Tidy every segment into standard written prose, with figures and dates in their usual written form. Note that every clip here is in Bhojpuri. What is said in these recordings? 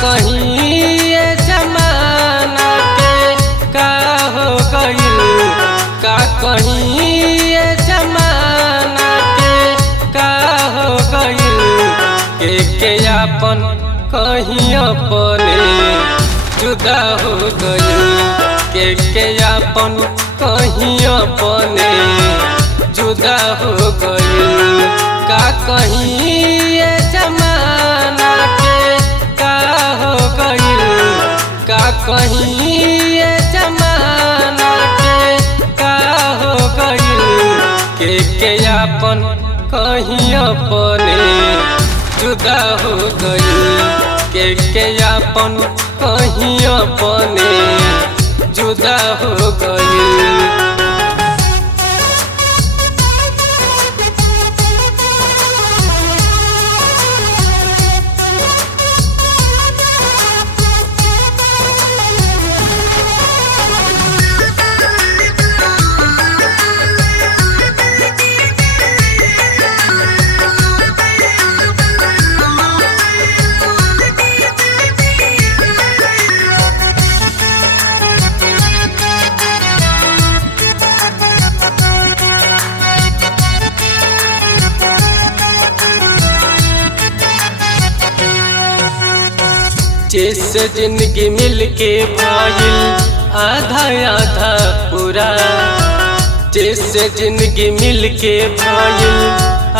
कहीं ये जमाना के का हो गइल, का कहीं ये जमाना के का हो गइल, के अपन कहीं अपने जुदा हो गइल, के अपन कहीं अपने जुदा हो गइल। का कहीं ये जमाना के का हो गइल, का कहीं ये जमाना के का हो गइल, के अपन कहीं अपने जुदा हो गइल, के अपन कहीं अपने जुदा हो गइल। जिस जिंदगी मिलके भाईल आधा आधा पूरा, जिस जिंदगी मिलके भाईल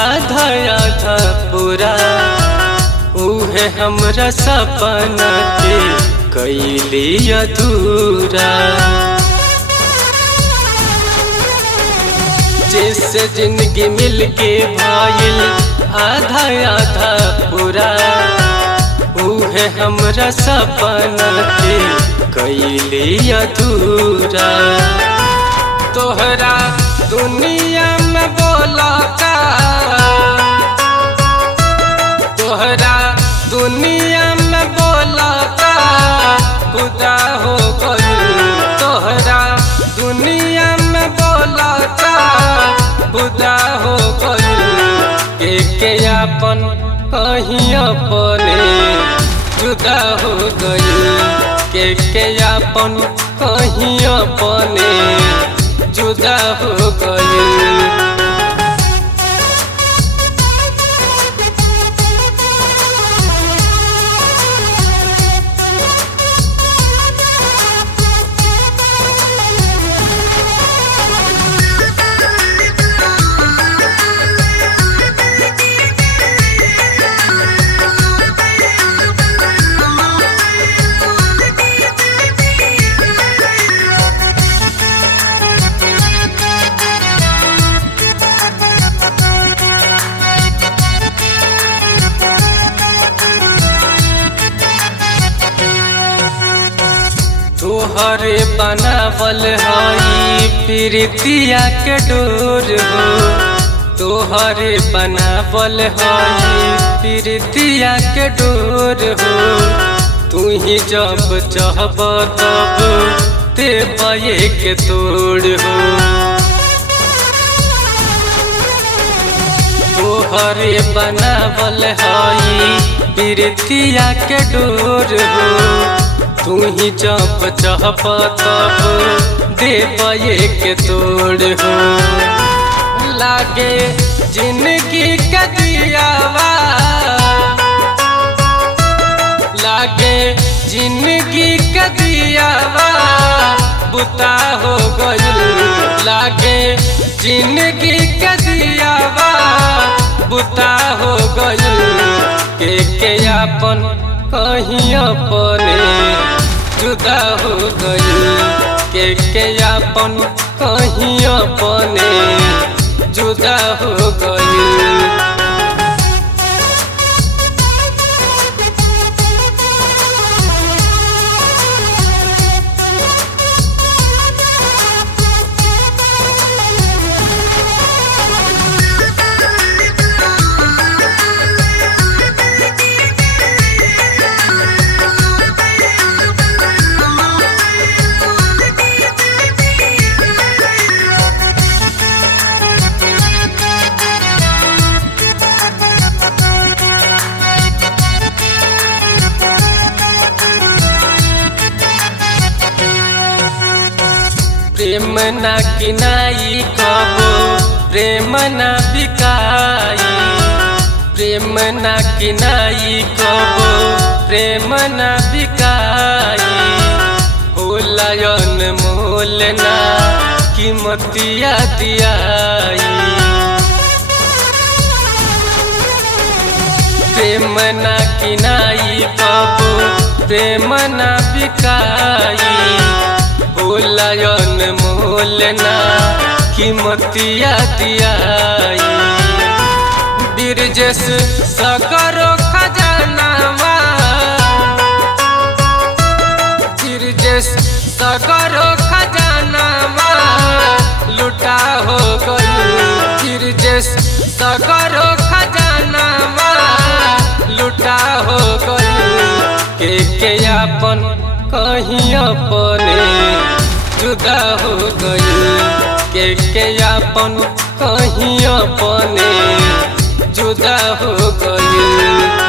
आधा आधा पूरा, उहे हमरा सपना के कैली अधूरा। जिस जिंदगी मिलके भाईल आधा आधा पूरा, उहे हमरा सपना के कैली अधूरा। तोहरा दुनिया में बोला का, तोहरा दुनिया में बोला का खुदा हो गइल, तोहरा दुनिया में बोला का खुदा हो गइल, के अपन कहीं अपने जुदा हो गइल, के अपन कहीं अपने जुदा हो गइल। तोहरे बनावल हई प्रीतिया के डोर हो, तोहरे बनावल हई प्रीतिया के डोर हो, तू ही जब चाहब तब देबे के तोड़ हो। तोहरे बनावल हई प्रीतिया के डोर हो, तू ही जब चाहब तब देबे के तोड़ हो। लागे जिंदगी का दियावा, लागे जिंदगी का दियावा बुता हो गइल, लागे जिंदगी का दियावा बुता हो गइल, के अपन कहीं अपने जुदा हो गइल, के अपन कहीं अपने जुदा हो गइल। प्रेम ना किनाई कबो प्रेम ना बिकाई, प्रेम ना किनाई कबो प्रेम ना बिकाई, होलायन मोल ना कीमतिया दियाई। प्रेम ना किनाई कबो प्रेम ना बिकाई, होलायन मोल ना कीमतिया दियाई। बिरजेश सगरो खजानावा, बिरजेश सगरो खजानावा लुटा हो गई, बिरजेश सगरो खजानावा लुटा हो गई। के अपन कहीं अपने जुदा हो गई, के अपन कहीं अपने जुदा हो गई।